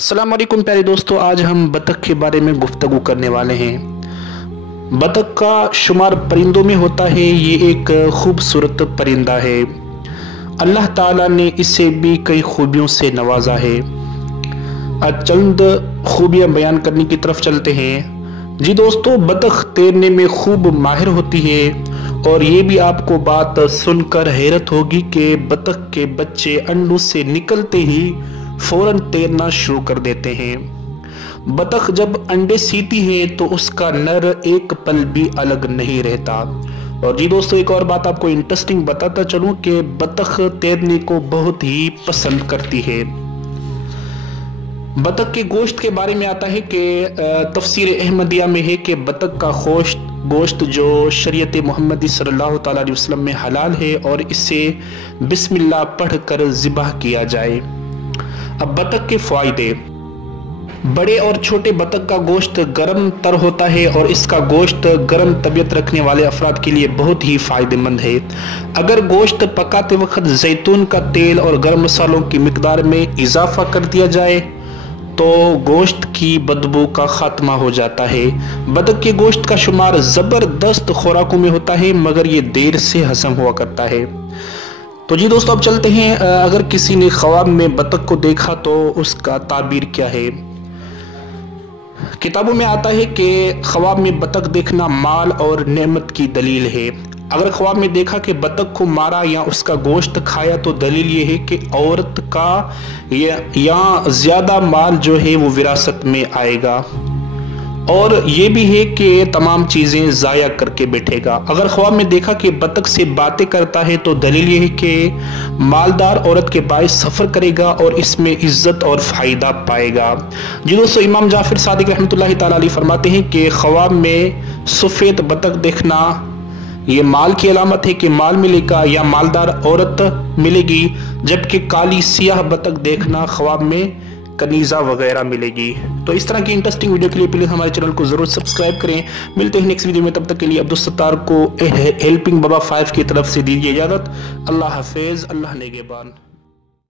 अस्सलाम वालेकुम प्यारे दोस्तों, आज हम बतख के बारे में गुफ्तगू करने वाले हैं। बतख का शुमार परिंदों में होता है। ये एक खूबसूरत परिंदा है। अल्लाह ताला ने इसे भी कई खूबियों से नवाजा है। आज चंद खूबियां बयान करने की तरफ चलते हैं। जी दोस्तों, बतख तैरने में खूब माहिर होती है और ये भी आपको बात सुनकर हैरत होगी कि बतख के बच्चे अंडों से निकलते ही फौरन तैरना शुरू कर देते हैं। बतख जब अंडे सीती है तो उसका नर एक पल भी अलग नहीं रहता। और जी दोस्तों, एक और बात आपको इंटरेस्टिंग बताता चलूं कि बतख तैरने को बहुत ही पसंद करती है। बतख के गोश्त के बारे में आता है कि तफसीर अहमदिया में है कि बतख का गोश्त जो शरीयत मोहम्मदी सल्लल्लाहु अलैहि वसल्लम में हलाल है और इसे बिस्मिल्लाह पढ़कर ज़िबाह किया जाए। अब बतख के फायदे। बड़े और छोटे बतख का गोश्त गर्म तर होता है और इसका गोश्त गर्म तबीयत रखने वाले अफराद के लिए बहुत ही फायदेमंद है। अगर गोश्त पकाते वक्त जैतून का तेल और गर्म मसालों की मिकदार में इजाफा कर दिया जाए तो गोश्त की बदबू का खात्मा हो जाता है। बतख के गोश्त का शुमार ज़बरदस्त खुराकों में होता है मगर ये देर से हजम हुआ करता है। तो जी दोस्तों, अब चलते हैं। अगर किसी ने ख्वाब में बतख को देखा तो उसका ताबीर क्या है। किताबों में आता है कि ख्वाब में बतख देखना माल और नेमत की दलील है। अगर ख्वाब में देखा कि बतख को मारा या उसका गोश्त खाया तो दलील ये है कि औरत का या ज्यादा माल जो है वो विरासत में आएगा। और ये भी है कि तमाम चीजें जाया करके बैठेगा। अगर ख्वाब में देखा कि बतख से बातें करता है तो दलील ये है कि मालदार औरत के बायस सफर करेगा और इसमें इज्जत और फायदा पाएगा। जी दोस्तों, इमाम जाफर सादिक रहमतुल्लाहि ताला अलैह फरमाते हैं कि ख्वाब में सफेद बतख देखना ये माल की अलामत है कि माल मिलेगा या मालदार औरत मिलेगी, जबकि काली सियाह बतख देखना ख्वाब में कनीजा वगैरह मिलेगी। तो इस तरह की इंटरेस्टिंग वीडियो के लिए प्लीज हमारे चैनल को जरूर सब्सक्राइब करें। मिलते हैं नेक्स्ट वीडियो में, तब तक के लिए अब्दुल सत्तार को हेल्पिंग बाबा 5 की तरफ से दीजिए इजाजत। अल्लाह हाफिज, अल्लाह नेगेबान।